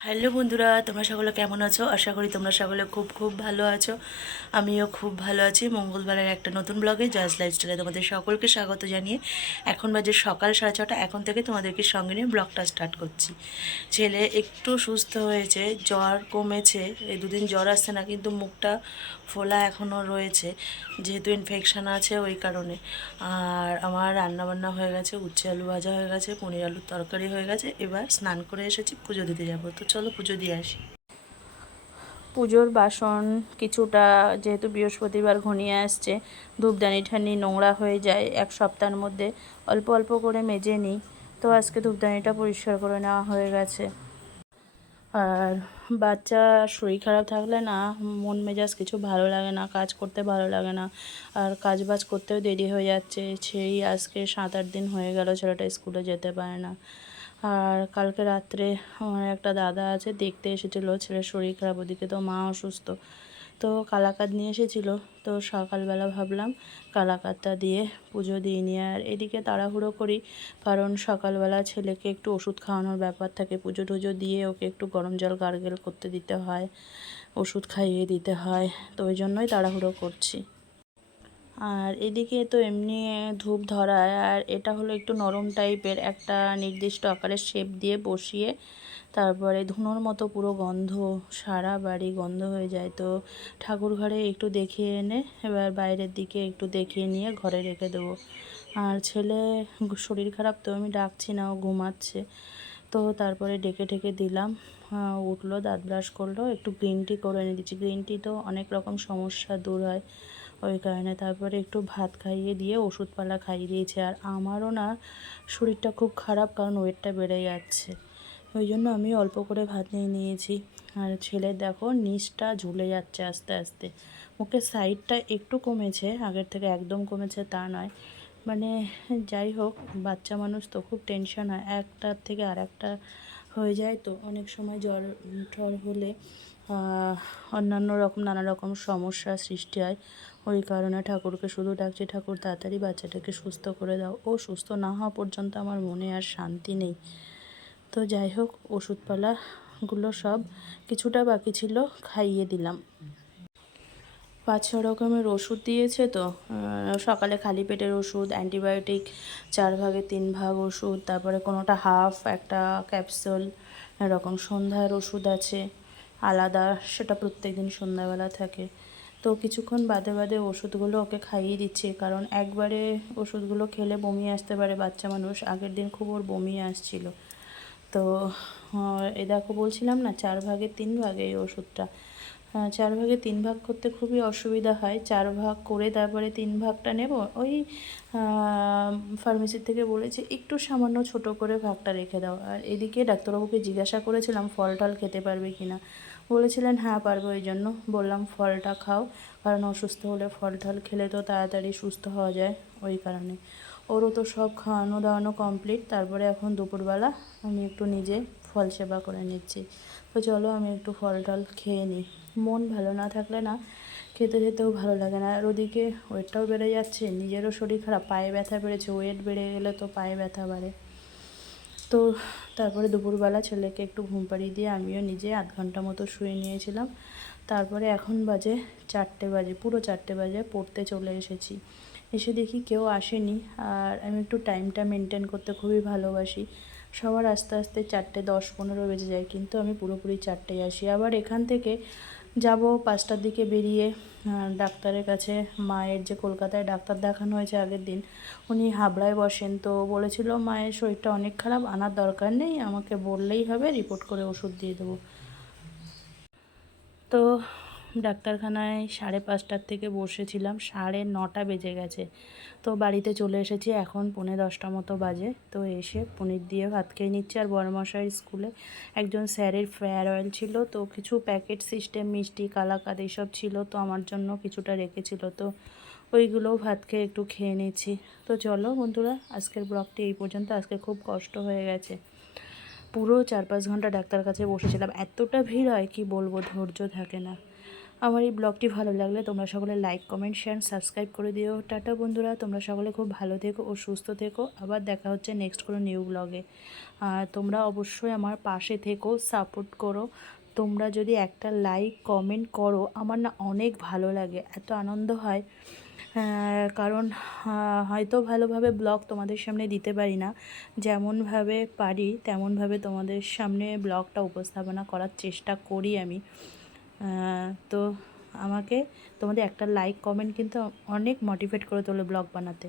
Hello বন্ধুরা, তোমরা সকলে কেমন আছো? আশা করি তোমরা সকলে খুব খুব ভালো আছো। আমিও খুব ভালো আছি। মঙ্গলবারের একটা নতুন ব্লগে জাজ লাইফস্টাইলে তোমাদের সকলকে স্বাগত জানিয়ে এখন বাজে সকাল 6:30। এখন থেকে তোমাদেরকে সঙ্গে নিয়ে ব্লগটা স্টার্ট করছি। ছেলে একটু সুস্থ হয়েছে, জ্বর কমেছে। এই দুদিন জ্বর আসছে না, কিন্তু মুখটা ফোলা এখনও রয়েছে, যেহেতু ইনফেকশান আছে ওই কারণে। আর আমার রান্নাবান্না হয়ে গেছে, উচ্ছে আলু ভাজা হয়ে গেছে, পনির আলুর তরকারি হয়ে গেছে। এবার স্নান করে এসেছি, পুজো দিতে যাব। তো চলো পুজো দিয়ে আসি। পুজোর বাসন কিছুটা, যেহেতু বৃহস্পতিবার ঘনিয়ে আসছে, ধূপদানি ঠানি নোংরা হয়ে যায় এক সপ্তাহের মধ্যে, অল্প অল্প করে মেজে নিই। তো আজকে ধূপদানিটা পরিষ্কার করে নেওয়া হয়ে গেছে। আর বাচ্চা শরীর খারাপ থাকলে না মন মেজাজ কিছু ভালো লাগে না, কাজ করতে ভালো লাগে না। আর কাজ বাজ করতেও দেরি হয়ে যাচ্ছে। সেই আজকে 7-8 দিন হয়ে গেল ছেলেটা স্কুলে যেতে পারে না। আর কালকে রাত্রে আমার একটা দাদা আছে, দেখতে এসেছিলো ছেলের শরীর খারাপ, ওদিকে তো মা অসুস্থ। তো কালাকাঁদ নিয়ে এসেছিলো। তো সকালবেলা ভাবলাম কালাকাঁদটা দিয়ে পুজো দিয়ে নিয়ে, আর এদিকে তাড়াহুড়ো করি, কারণ সকালবেলা ছেলেকে একটু ওষুধ খাওয়ানোর ব্যাপার থাকে। পুজো টুজো দিয়ে ওকে একটু গরম জল গার্গেল করতে দিতে হয়, ওষুধ খাইয়ে দিতে হয়। তো ওই জন্যই তাড়াহুড়ো করছি। আর এদিকে তো এমনি ধূপ ধরায়, আর এটা হলো একটু নরম টাইপের, একটা নির্দিষ্ট আকারের শেপ দিয়ে বসিয়ে তারপরে ধুনোর মতো পুরো গন্ধ, সারা বাড়ি গন্ধ হয়ে যায়। তো ঠাকুর ঘরে একটু দেখিয়ে এনে এবার বাইরের দিকে একটু দেখিয়ে নিয়ে ঘরে রেখে দেবো। আর ছেলে শরীর খারাপ, তো আমি ডাকছি না, ও ঘুমাচ্ছে। তো তারপরে ডেকে ঠেকে দিলাম, উঠলো, দাঁত ব্রাশ করলো, একটু গ্রিন টি করে এনে দিচ্ছি। গ্রিন টি তো অনেক রকম সমস্যা দূর হয় ওই কারণে। তারপরে একটু ভাত খাইয়ে দিয়ে ওষুধপালা খাইয়ে দিয়েছে। আর আমারও না শরীরটা খুব খারাপ, কারণ ওয়েটটা বেড়ে যাচ্ছে, ওই জন্য আমি অল্প করে ভাত নিয়ে নিয়েছি। আর ছেলের দেখো নিচটা ঝুলে যাচ্ছে আস্তে আস্তে, মুখের সাইডটা একটু কমেছে, আগের থেকে একদম কমেছে তা নয়। মানে যাই হোক, বাচ্চা মানুষ তো খুব টেনশন হয়, একটার থেকে আর একটা হয়ে যায়। তো অনেক সময় জ্বর ঠর হলে অন্যান্য রকম নানা রকম সমস্যার সৃষ্টি হয়। ওই কারণে ঠাকুরকে শুধু ডাকছি, ঠাকুর তাড়াতাড়ি বাচ্চাটাকে সুস্থ করে দাও। ও সুস্থ না হওয়া পর্যন্ত আমার মনে আর শান্তি নেই। তো যাই হোক, ওষুধপালাগুলো সব কিছুটা বাকি ছিল, খাইয়ে দিলাম। 5-6 রকমের ওষুধ দিয়েছে। তো সকালে খালি পেটের ওষুধ, অ্যান্টিবায়োটিক 4 ভাগে 3 ভাগ ওষুধ, তারপরে কোনোটা হাফ, একটা ক্যাপসুল এরকম। সন্ধ্যার ওষুধ আছে আলাদা, সেটা প্রত্যেক দিন সন্ধ্যাবেলা থাকে। তো কিছুক্ষণ বাদে বাদে ওষুধগুলো ওকে খাইয়ে দিচ্ছি, কারণ একবারে ওষুধগুলো খেলে বমি আসতে পারে বাচ্চা মানুষ। আগের দিন খুব ওর বমি আসছিল। তো এ দেখো, বলছিলাম না 4 ভাগে 3 ভাগ এই ওষুধটা। 4 ভাগে 3 ভাগ করতে খুবই অসুবিধা হয়। 4 ভাগ করে তারপরে 3 ভাগটা নেব। ওই ফার্মেসি থেকে বলেছে একটু সামান্য ছোট করে ভাগটা রেখে দাও। আর এদিকে ডাক্তারবাবুকে জিজ্ঞাসা করেছিলাম ফল টল খেতে পারবে কি না, বলেছিলেন হ্যাঁ পারবে। ওই জন্য বললাম ফলটা খাও, কারণ অসুস্থ হলে ফল টল খেলে তো তাড়াতাড়ি সুস্থ হওয়া যায়, ওই কারণে। ওরও তো সব খাওয়ানো দাওয়ানো কমপ্লিট। তারপরে এখন দুপুরবেলা আমি একটু নিজে ফল সেবা করে নিচ্ছি। তো চলো আমি একটু ফল টল খেয়ে নিই। মন ভালো না থাকলে না খেতে খেতেও ভালো লাগে না। আর ওদিকে ওয়েটটাও বেড়ে যাচ্ছে, নিজেরও শরীর খারাপ, পায়ে ব্যথা বেড়েছে। ওয়েট বেড়ে গেলে তো পায়ে ব্যথা বাড়ে। তো তারপরে দুপুরবেলা ছেলেকে একটু ঘুম পাড়িয়ে দিয়ে আমিও নিজে আধ ঘন্টা মতো শুয়ে নিয়েছিলাম। তারপরে এখন বাজে 4টে বাজে, পুরো 4টে বাজে, পড়তে চলে এসেছি। এসে দেখি কেউ আসেনি। আর আমি একটু টাইমটা মেনটেন করতে খুবই ভালোবাসি। সবার আস্তে আস্তে 4:10-15 বেজে যায়, কিন্তু আমি পুরোপুরি 4টায় আসি। আবার এখান থেকে যাব 5টার দিকে বেরিয়ে ডাক্তারের কাছে। মায়ের যে কলকাতায় ডাক্তার দেখানো হয়েছে আগের দিন, উনি হাবড়ায় বসেন। তো বলেছিল মায়ের শরীরটা অনেক খারাপ, আনার দরকার নেই, আমাকে বললেই হবে, রিপোর্ট করে ওষুধ দিয়ে দেবো। তো ডাক্তারখানায় 5:30টার থেকে বসেছিলাম, 9:30 বেজে গেছে। তো বাড়িতে চলে এসেছি, এখন 9:45 মতো বাজে। তো এসে পনির দিয়ে ভাত খেয়ে নিচ্ছি। আর বড়মশাইয়ের স্কুলে একজন স্যারের ফেয়ারওয়েল ছিল, তো কিছু প্যাকেট সিস্টেম মিষ্টি কালাকাঁদ এইসব ছিল, তো আমার জন্য কিছুটা রেখেছিল। তো ওইগুলোও ভাত খেয়ে একটু খেয়ে নিচ্ছি। তো চলো বন্ধুরা, আজকের ব্লগটি এই পর্যন্ত। আজকে খুব কষ্ট হয়ে গেছে, পুরো 4-5 ঘন্টা ডাক্তার কাছে বসেছিলাম। এতটা ভিড় হয় কি বলবো, ধৈর্য থাকে না। আমার এই ব্লগটি ভালো লাগলে তোমরা সকলে লাইক কমেন্ট শেয়ার সাবস্ক্রাইব করে দিও। টাটা বন্ধুরা, তোমরা সকলে খুব ভালো থেকো ও সুস্থ থেকো। আবার দেখা হচ্ছে নেক্সট কোনো নিউ ব্লগে। আর তোমরা অবশ্যই আমার পাশে থেকো, সাপোর্ট করো। তোমরা যদি একটা লাইক কমেন্ট করো আমার না অনেক ভালো লাগে, এত আনন্দ হয়। কারণ হয়তো ভালোভাবে ব্লগ তোমাদের সামনে দিতে পারি না, যেমনভাবে পারি তেমনভাবে তোমাদের সামনে ব্লগটা উপস্থাপনা করার চেষ্টা করি আমি। তো আমাকে তোমাদের একটা লাইক কমেন্ট কিন্তু অনেক মোটিভেট করে তোলে ব্লগ বানাতে।